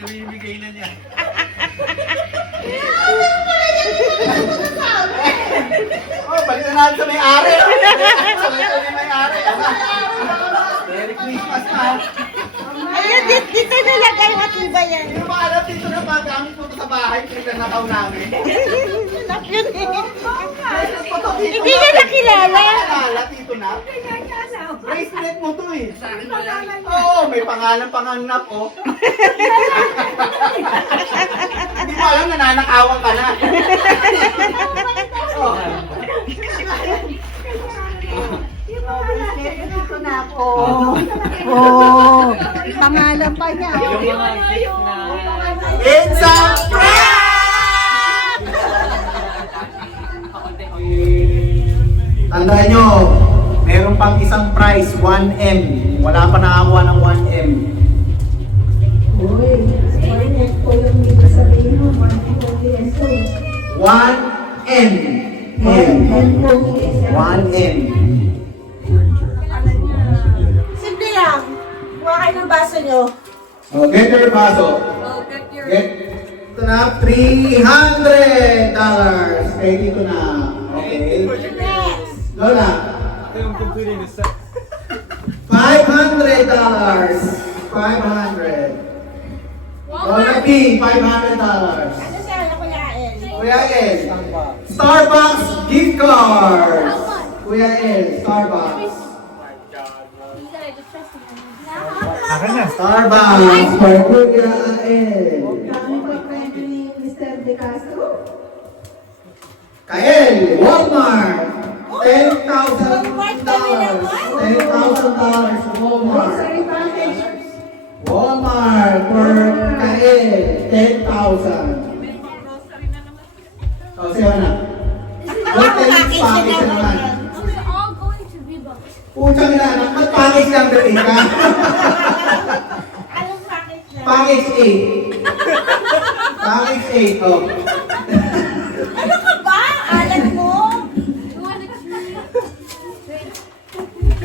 Namimigay na niya. Oh, balik na natin sa may-ari. Balik na may-ari. Merry Christmas na. Ayun, dito nilagay. Matibay yan. Yung mga alam dito na paggamit mo to sa bahay, pinagkakataw namin. Love yun eh. Hindi niya nakilala. Nakilala, tito na. Bracelet mo to eh. Oo, may pangalan panganap oh. Hindi mo alam, nananakawan ka na. Oh. Dito na ako. Oh, pangalan pa niya. Yung mga gift na... It's a prank! Tandaan nyo, meron pang isang prize, 1M. Wala pa nakakuha ng 1M. Uy, Marnet ko yung dito sabihin mo, Marnet ko yung 1M. M. 1M. Simple lang. Kuha kayo ng baso nyo. Oh, get your baso. Get. Ito na, $300. Kay dito na. Okay. Next. Lola. I'm completing the set. $500. 500. Lola P, $500. Ano siya, Kuya El? Kuya El. Starbucks gift card. Kuya El, Starbucks. Starbucks for Kuya El. Kami pa friend ni Mr. De Castro. Kael, Walmart. $10,000. $10,000 Walmart. Grocery package. Walmart for Kael, 10,000. Oh, siya na. Package na naman. Those are all going to Reebok. Puchang na, nag-package lang doon ka. Anong package na? Package 8. Package 8, oh. Ano ka ba? Alam mo? You want to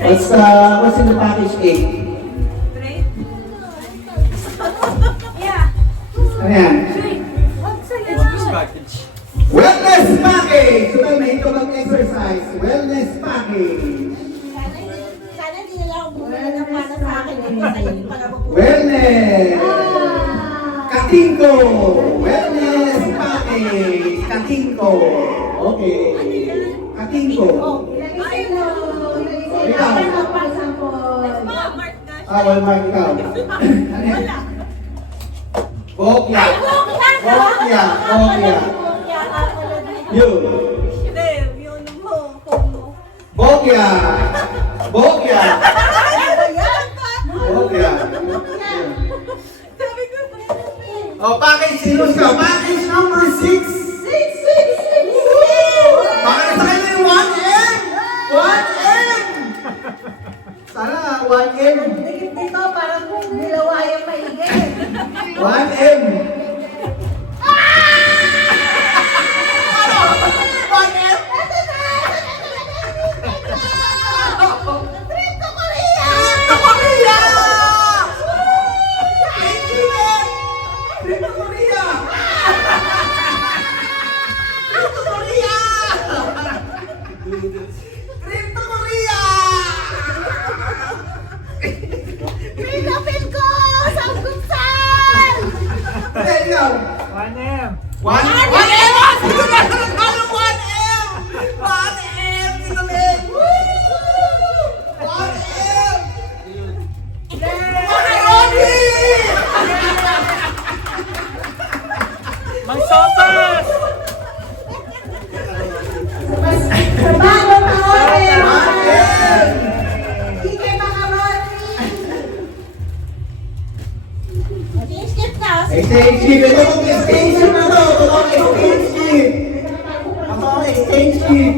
What's in the package 8? Yeah. Ano yan? What's a This package. Wellness package! So, tayo mahin ka mag-exercise. Wellness package. Sana hindi nila ako bumili ng para sa akin. Hindi sa'yo yung pala mapupunta. Wellness! Katingko! Wellness package! Katingko! Okay. Katingko. Ikaw. Walmart ikaw. Bokya. Bokya. Bokya. Yun. Bokya. Bokya. Bokya. Oh, package sinus ka. Package number 6. Bakit sa kanya yung 1M? 1M! Sana 1M. Dikit dito, parang nilawa yung maigit. 1M. Pinapin ko! Samgupsal! 1M. 1M! Sino na nanalo 1M? 1M! Sino men? 1M! Macaroni! Mang sopas! Sa bagong taon eh! 1M! Sige, macaroni! Team skip na! Exchange chip! Ito ang exchange chip na to! Ito ang exchange chip! Ito ang exchange chip!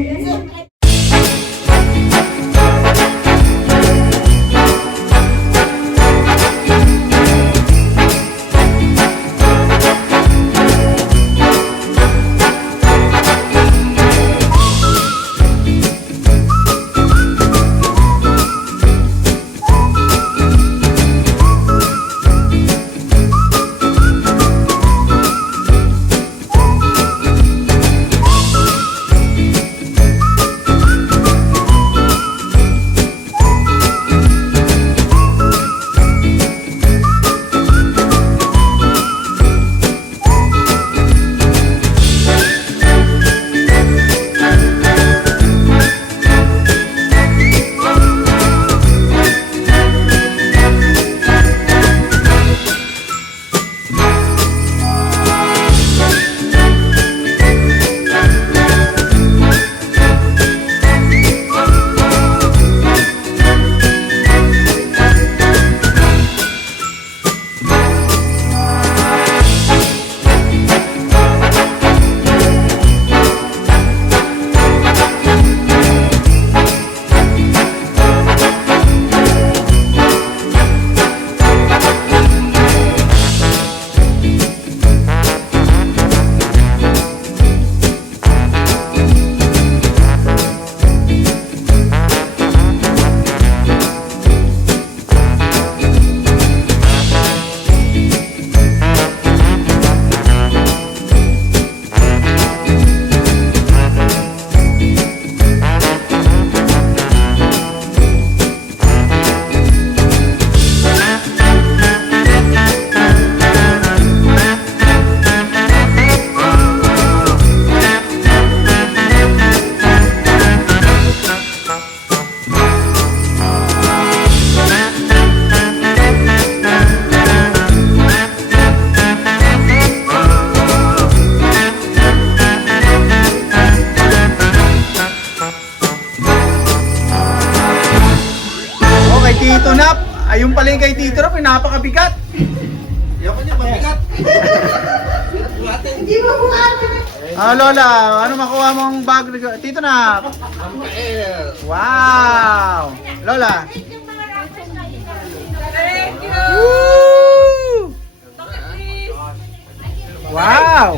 Tito Nap. Ayun pala yung kay Tito Nap, yung napakabigat. Ayoko niya, mabigat. Hindi mo buhatin. Ah, Lola, ano makuha mong bag? Tito Nap. Wow! Lola. Woo! Wow!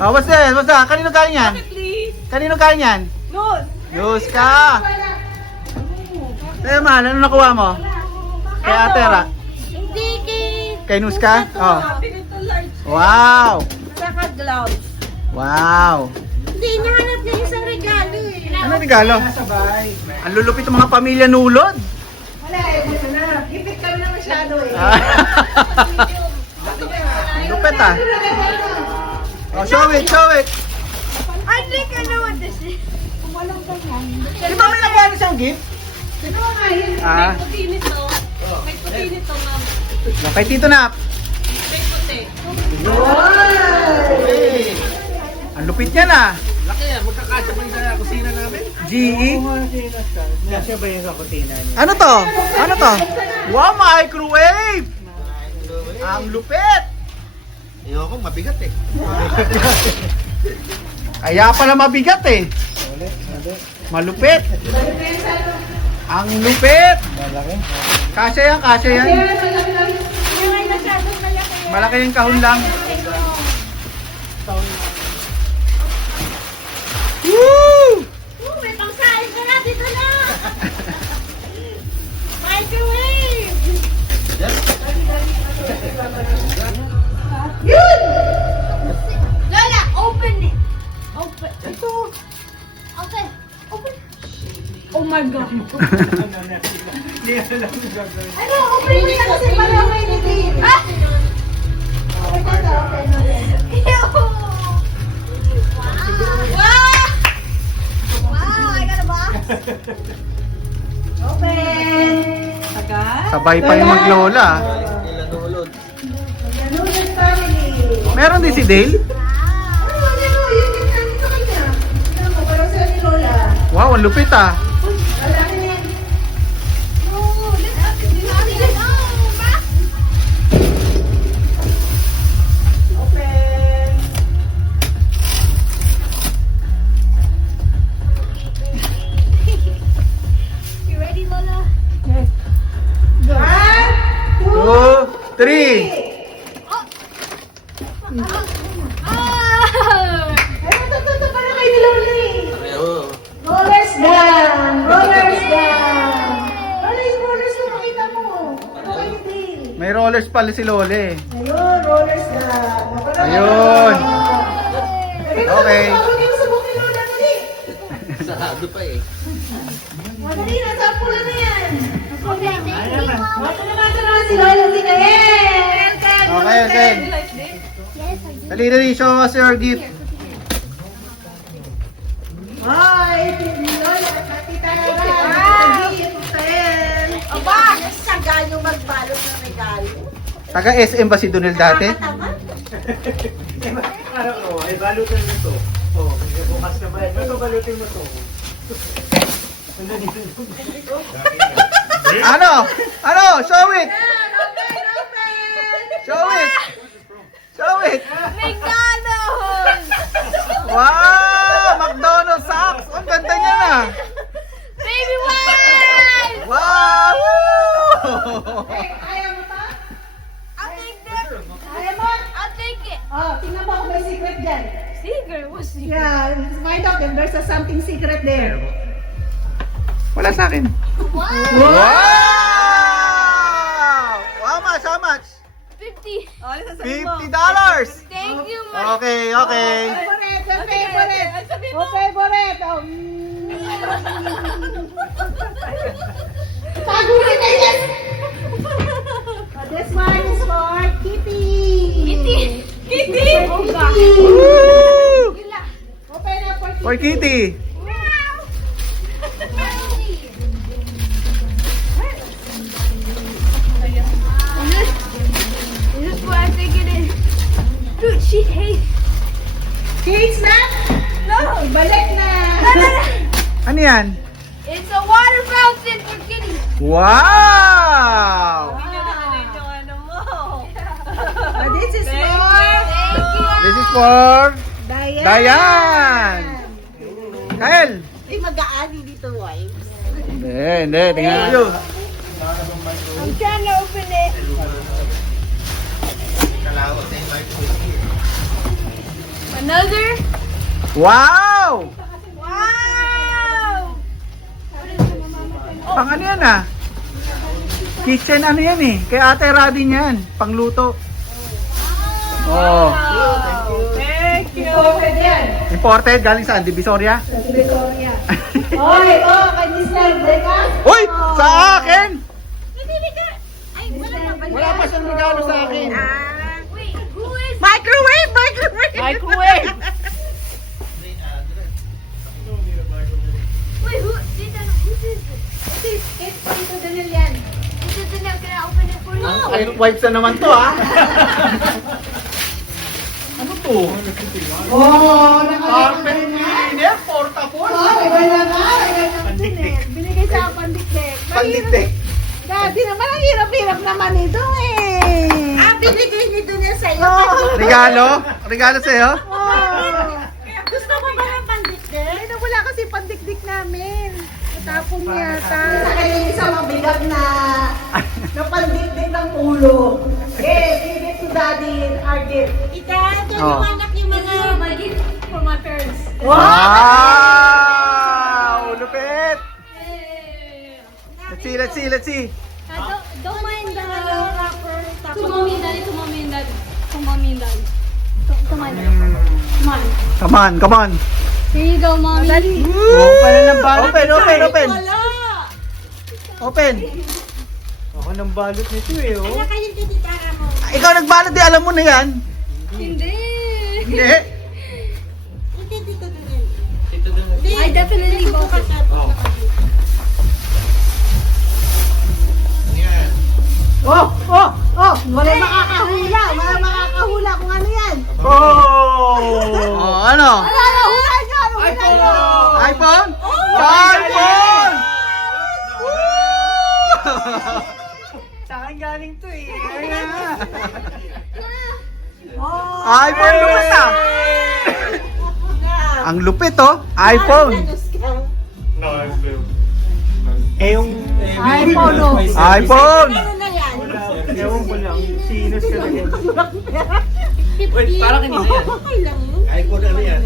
Oh, what's this? What's that? Kanino galing yan? Kanino galing yan? News ka! Tema, ano nakuha mo? Kay Ate Ra? Hindi Kay News ka? Oh. Wow! Saka gloves. Wow. Hindi, nahanap niya isang regalo eh. Ano regalo? Ang lulupit ng mga pamilya nulod. Wala eh, wala na. Ipit kami na masyado eh. Lupit ah. Oh, show it, show it. I think I know what this is. Di ba may nagano siyang gift? Ah. Puti nito. May puti nito, ma'am. Kay Tito Nap. May puti. Ang lupit niya na. Laki yan, magkakasya pa yung sa kusina namin. GE. Kasya ba yung sa kutina niya? Ano to? Ano to? Wow, microwave! Ang lupit! Ayoko, mabigat eh. Kaya pala mabigat eh. Malupit. Ang lupit. Kasya yan, kasya yan. May masyadong malaki. Malaki yung kahon lang. Woo! May pangkain ka na. Dito na. Microwave. Lola, open it. Open. Ito. Okay. Open. Oh my God. Hindi ka lang gagawin. Ano? Open mo na kasi para may nilid. Ah! Open na to. Open mo. Ew! Wow! Wow! I got a box. Open! Sabay pa yung maglola. Nulod family. Meron din si Dale. Wow, ang lupit ah. Oh, let's You ready, Lola? Two, three. Ah! Rollers down! Rollers down! Ano yung rollers na makita mo? Ano kayo din? May rollers pala si Lole. Ayun, rollers down. Ayun. Okay. Pagod yung sabog ni Lola, dali. Sarado pa eh. Madali, nasa pula na yan. Mata naman si Lola, si Kael. Okay, okay. Dali, dali. Show us your gift. Hi, Lola, at Tita Lola. Kael. Aba! Saga yung magbalot ng regalo. Taga SM ba si Donel dati? Parang, ay balutin mo to. Bukas na ba? Ito balutin mo to. Ano? Ano? Show it! Show it! Show it! McDonald's! Wow! McDonald's socks! Ang ganda niya na! Baby wipes! Wow! Ayaw mo pa? I'll take that. Ayaw mo? I'll take it. Oh, tingnan mo kung may secret dyan. Secret? What's secret? Yeah, find out if there's something secret there. Wala sa akin. Wow! Wow! How much? How much? 50. $50! Thank you, Mom. Okay, okay. Favorite, the favorite. Oh, favorite. Oh. Pagulit na yan. This one is for Kitty. Kitty! Kitty! Oh, God. Woo! Open up for Kitty. For Kitty. This is what I think it is. Dude, she hates. Hates na? No, balik na. Ano yan? It's a water fountain for kitties. Wow! This is for Thank you. This is for Diane. Diane! Kael! Ay, mag-aani dito, wife. Hindi. Tingnan mo. I'm trying to open it. Another? Wow! Wow! Pang ano yan ah? Kitchen ano yan eh. Kay Ate Radin yan. Pangluto. Oh. Thank you. pwede yan. Imported, galing saan? Divisoria? Sa Victoria. Oy, kay Mr. Dekas. Uy! Sa akin! Ay, wala pa. Wala pa siyang regalo sa akin. Wait, who is... Microwave! Microwave! Wait, who... Who's this? Ito Daniel yan. Ito Daniel, can I open it for you? Ay, wipes na naman to, ha? Ano to? Oh, Carpet cleaner, portable. wala na. Binigay sa pandikdik. Pandikdik. Dati naman, ang hirap-hirap naman ito eh. Binigay ni Daniel sa'yo. Regalo? Regalo sa'yo? Gusto mo ba ng pandikdik? Ay, nawala kasi pandikdik namin. Natapon yata. Sa kayo yung isang mabigat na pandikdik ng ulo. Give it to daddy, our gift. Ika, ito Oh. yung anak yung mga... My gift for my parents. Wow! Lupit! Let's see. Don't mind the wrapper. To mommy and daddy, to mommy and daddy. To mommy and daddy. To my daddy. Come on. Come on. Here you go, mommy. Open. Open. Ako nang balot nito eh, oh. Kaya kayo yung titara mo. Ikaw nagbalot, di alam mo na yan. Hindi. Hindi. Hindi, dito Daniel. I definitely bought it. Wala makakahula. Wala makakahula kung ano yan. Oh, ano? Wala, hula nyo. iPhone? iPhone! Sa akin galing to eh. iPhone lupit ah! Ang lupit oh, iPhone. No, I'm blue. Eh yung... iPhone, oh. iPhone! Ano na yan? Ewan ko lang. Sinus ka lang yan. Wait, parang hindi yan. Okay lang yun. iPhone ano yan?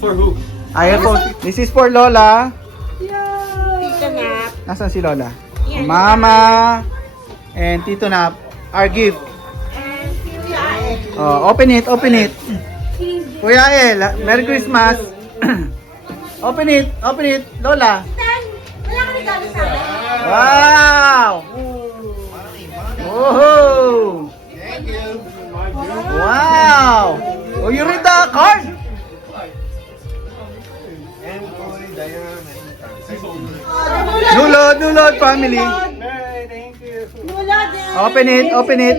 For who? iPhone. This is for Lola. Tito Nap. Nasaan si Lola? Yan. Mama and Tito Nap. Our gift. And Kuya. Oh, open it. Kuya El, Merry Christmas. Open it. Lola. Dan, wala ka regalo sa akin. Wow! Woohoo! Wow! Oh, you read the card? Nulod family. Wala din. Open it.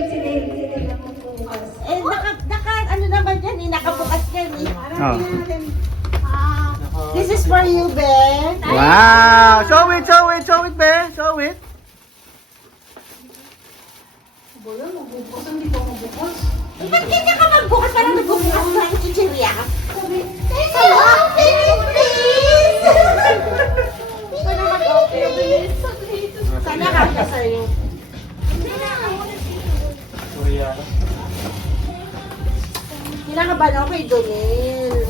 Ano naman yan eh, nakabukas yan eh. Oh. This is for you, Be. Wow! Show it, be. Show it. Ba't hindi ka magbukas? Parang nagbubukas na ang chichirya. Hello, Philippines! Ikaw na mag-open. Sana kasya sa'yo. Kinakabahan ako kay Donel.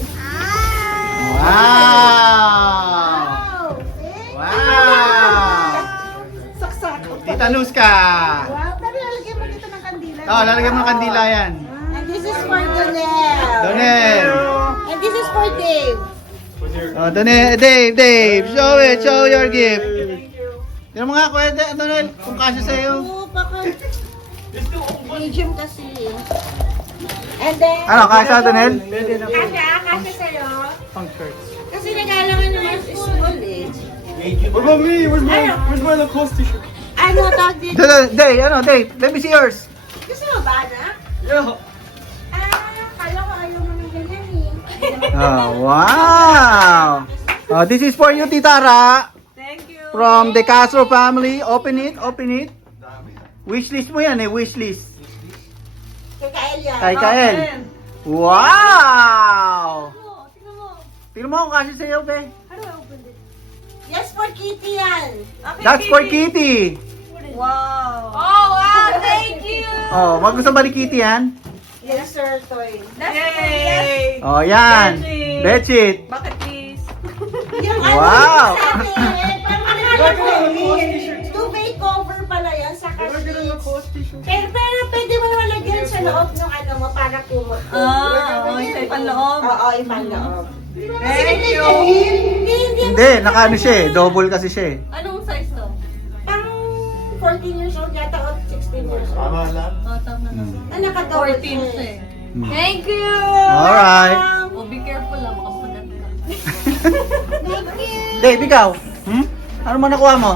Wow! Wow! Saksak. Tita Luz ka. Wow, pero lalagyan mo dito ng kandila. Oh, lalagyan mo ng kandila yan. And this is for Donel. Donel. And this is for Dave. Oh, Dave. Show your gift. Tignan mo nga, Kuya Donel, kung kasya sa'yo. Oo, baka... Medium kasi. And then... Ano, kasya, Donel? Kasya sa'yo. Pang shirts. Kasi regalo nga naman is small eh. What about me? Where's my Lacoste t-shirt? Ano tawag dito? Dave, let me see yours. Gusto mo ba, anak? Yeah. Kala ko ayaw mo ng ganyan eh. Oh, wow! Oh, this is for you, Tita Ra. Thank you. From the Castro family. Open it. Wishlist mo yan wishlist. Kay Kael yan. Kay Kael. Wow! Tingnan mo kung kasya sa'yo, be. Yes, for Kitty yan. Okay, That's for Kitty. Wow. Oh, wow. Thank you. Oh, wag gusto ba ni Kitty yan? Yes, sir, toy. Yay! Oh, yan. Bedsheet. Bakit, please? Wow. Sa atin, parang duvet cover pala yan sa Where's the kashin. Lacoste t-shirt? Pero pwede mo naman lagyan sa loob ng ano mo para kumot. Sa panloob. Oo, ipanloob. Thank you. Hindi, nakaano siya eh. Double kasi siya eh. Anong size to? Pang 14 years old yata o 16 years old. Tama lang. Naka-double 14 siya eh. Thank you! Alright. Oh, be careful lang, makapagat ka. Dave, ikaw? Ano man nakuha mo?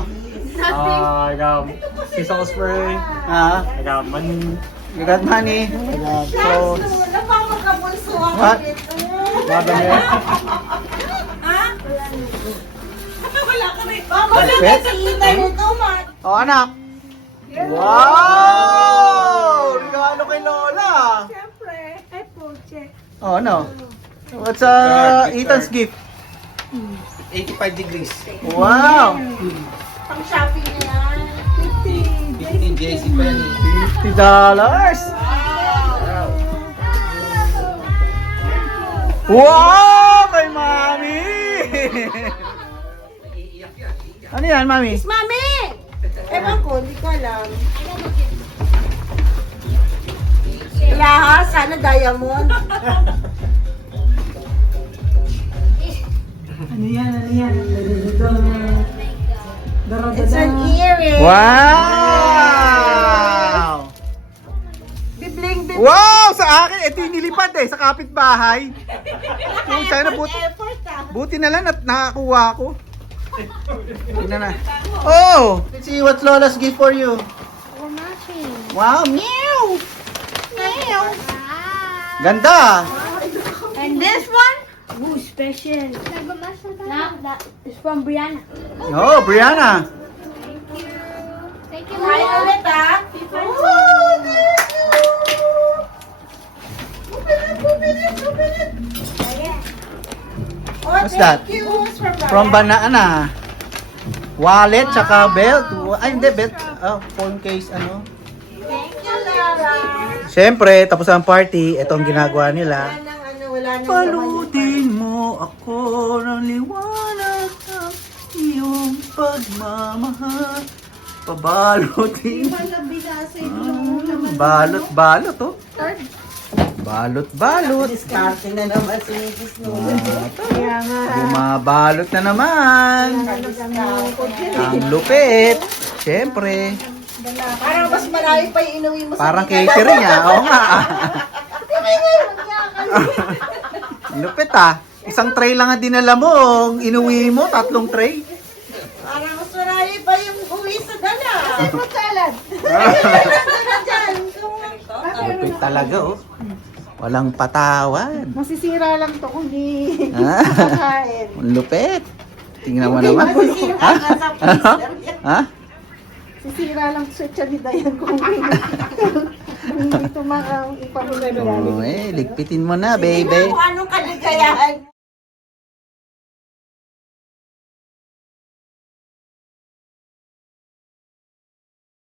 I got sisal spray. Ah, I got money. you got money. I got clothes. Napapagkabulso ako What? dito. Madami. Wala ka rin. Wala ka Bet? sa internet, Mat. Oh, anak. Wow! Regalo kay Lola. Siyempre. Ay, poche. Oh, ano? What's Ethan's gift? 85 degrees. Wow! Pang shopping na yan. 15 JC Penny. $50. Wow! Kay Mami! Ano yan, Mami? Mami! Ewan ko, hindi ko alam. Wala ha, sana diamond. It's an earring. Wow! Bibling, bibling. Wow! Sa akin, ito yung nilipat eh, sa kapitbahay. Kung sana Effort ah. buti na lang at nakakuha ko. Tingnan na. Oh! Let's see what's Lola's gift for you. Wow! Meow! Meow! Ganda! And this one? Ooh, special. That is from Brianna. Oh, Brianna! Thank you, Try ulit ah. Oh, thank you. Open it. Oh, What's thank that? you. It's From Banana. Wallet, tsaka belt. Ay, hindi, belt. Oh, phone case, ano. Thank you, Lara. Siyempre, tapos ang party, ito ang ginagawa nila. Wala nang ano, wala nang Palutin mo ako ng liwanag ng iyong pagmamahal. Pabalutin. Balot, oh. Balot. Diskarte na naman si Mrs. Nuna. Bumabalot na naman. Ang lupit. Siyempre. Parang mas marami pa yung inuwi mo sa Parang catering Oo nga. Lupit Isang tray lang ang dinala mo. Ang inuwi mo, 3 tray. Parang mas marami pa yung uwi sa dala. Lupit talaga, oh. Walang patawad. Masisira lang to kung di Ah, kakain. ang lupit. Tingnan mo naman. Ha? Sisira lang sa tiyan ni Dayan kung hindi ito ipamilya. Oh, ligpitin mo na, baby. Kung anong kaligayahan.